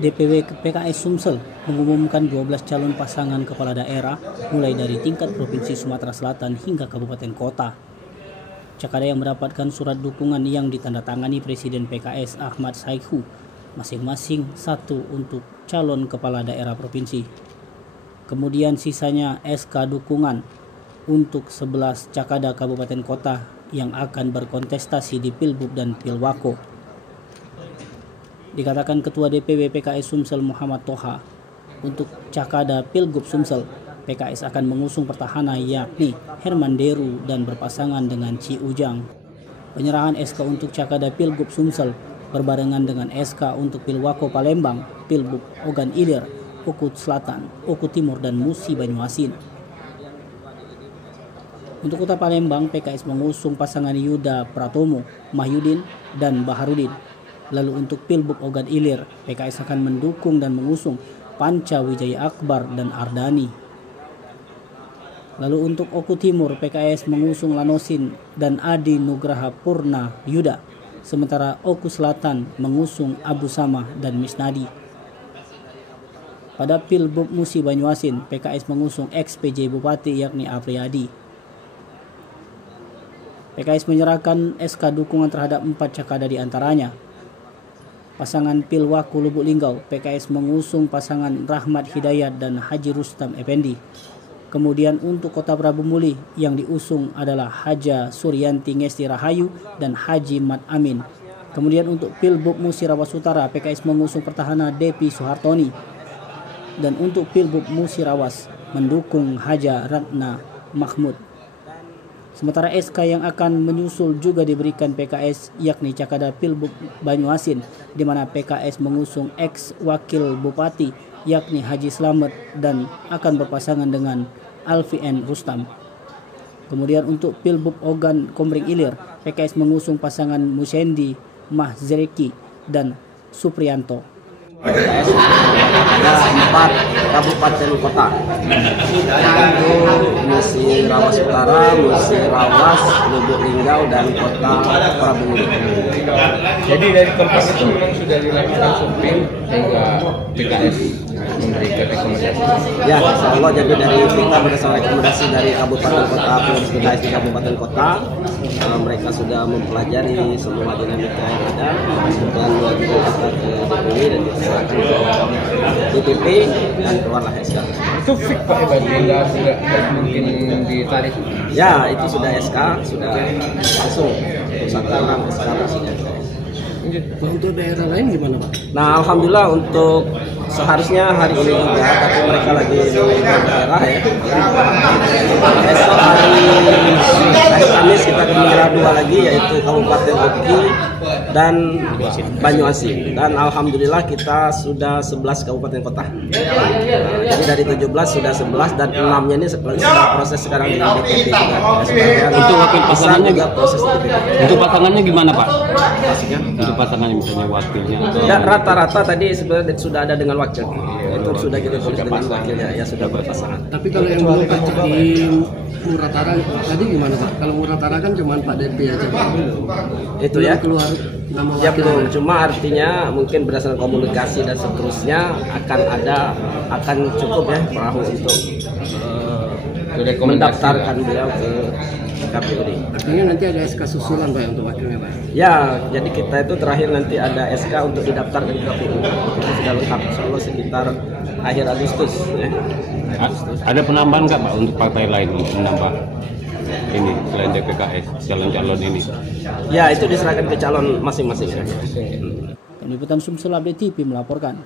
DPW PKS Sumsel mengumumkan 12 calon pasangan kepala daerah mulai dari tingkat Provinsi Sumatera Selatan hingga kabupaten kota. Cakada yang mendapatkan surat dukungan yang ditandatangani Presiden PKS Ahmad Saihu, masing-masing satu untuk calon kepala daerah provinsi. Kemudian sisanya SK dukungan untuk 11 cakada kabupaten kota yang akan berkontestasi di Pilbub dan Pilwako. Dikatakan Ketua DPW PKS Sumsel Muhammad Toha, untuk cakada Pilgub Sumsel, PKS akan mengusung petahana yakni Herman Deru dan berpasangan dengan Ci Ujang. Penyerahan SK untuk cakada Pilgub Sumsel berbarengan dengan SK untuk Pilwako Palembang, Pilbub Ogan Ilir, Oku Selatan, Oku Timur, dan Musi Banyuasin. Untuk Kota Palembang, PKS mengusung pasangan Yuda Pratomo, Mahyudin, dan Baharudin. Lalu untuk Pilbub Ogan Ilir, PKS akan mendukung dan mengusung Panca Wijaya Akbar dan Ardani. Lalu untuk Oku Timur, PKS mengusung Lanosin dan Adi Nugraha Purna Yuda. Sementara Oku Selatan mengusung Abu Samah dan Misnadi. Pada Pilbub Musi Banyuasin, PKS mengusung ex-PJ Bupati yakni Apriyadi. PKS menyerahkan SK dukungan terhadap 4 cakada di antaranya. Pasangan Pilwako Lubuk Linggau, PKS mengusung pasangan Rahmat Hidayat dan Haji Rustam Effendi. Kemudian untuk Kota Prabu Muli yang diusung adalah Haja Suryanti Ngesti Rahayu dan Haji Mat Amin. Kemudian untuk Pilbub Musi Rawas Utara, PKS mengusung petahana Depi Suhartoni. Dan untuk Pilbub Musi Rawas mendukung Haja Ratna Mahmud. Sementara SK yang akan menyusul juga diberikan PKS yakni cakada Pilbub Banyuasin, di mana PKS mengusung ex-wakil bupati yakni Haji Slamet dan akan berpasangan dengan Alfi N. Rustam. Kemudian untuk Pilbub Ogan Komering Ilir, PKS mengusung pasangan Musendi Mahzereki dan Supriyanto. PKS ada 4 kabupaten kota, yaitu Musi Rawas Utara, Musi Rawas, Lubuk Linggau, dan Kota Prabu Muli. Jadi dari tempat itu memang sudah dilakukan survei hingga PKS memberikan rekomendasi. Ya, insya Allah jadi dari kita berdasarkan rekomendasi dari kabupaten kota, PKS di kabupaten kota, mereka sudah mempelajari semua dinamika yang ada dan kita ke DPW dan diserahkan ke DPP dan keluarlah SK. Itu fix Pak Ebadi, nggak mungkin ditarik. Ya, itu sudah SK, sudah langsung untuk 1 orang SK presiden. Untuk daerah lain gimana Pak? Nah, alhamdulillah untuk seharusnya hari ini juga, tapi mereka lagi di daerah ya. Esok hari Kamis kita gembira 2 lagi, yaitu Kabupaten Oki dan Banyuasin. Dan alhamdulillah kita sudah 11 kabupaten kota. Jadi dari 17 sudah 11 dan 6-nya ini sedang proses sekarang di DPP juga. Untuk wakil pasangannya juga proses di DPP. Untuk pasangannya gimana Pak? Untuk pasangannya misalnya wakilnya. Ya, rata-rata tadi sebenarnya sudah ada dengan wakil. Itu sudah kita tulis dengan wakilnya, ya sudah berpasangan. Tapi kalau yang belum di Muratara tadi gimana Pak? Kalau Muratara kan cuma Pak Depi aja Pak. Itu ya. Keluar nama Ya wakil. betul, cuma artinya mungkin berdasarkan komunikasi dan seterusnya akan cukup ya perahu untuk mendaftarkan beliau ke KPUD. Artinya nanti ada SK susulan Pak untuk wakilnya Pak? Ya, jadi kita itu terakhir nanti ada SK untuk didaftarkan ke KPU. Itu sudah lengkap, insya Allah sekitar akhir Agustus ya. Ada penambahan nggak Pak untuk partai lain untuk menambah ini selain DPKS calon-calon ini? Ya, itu diserahkan ke calon masing-masing ya. Liputan Sumsel Update TV melaporkan.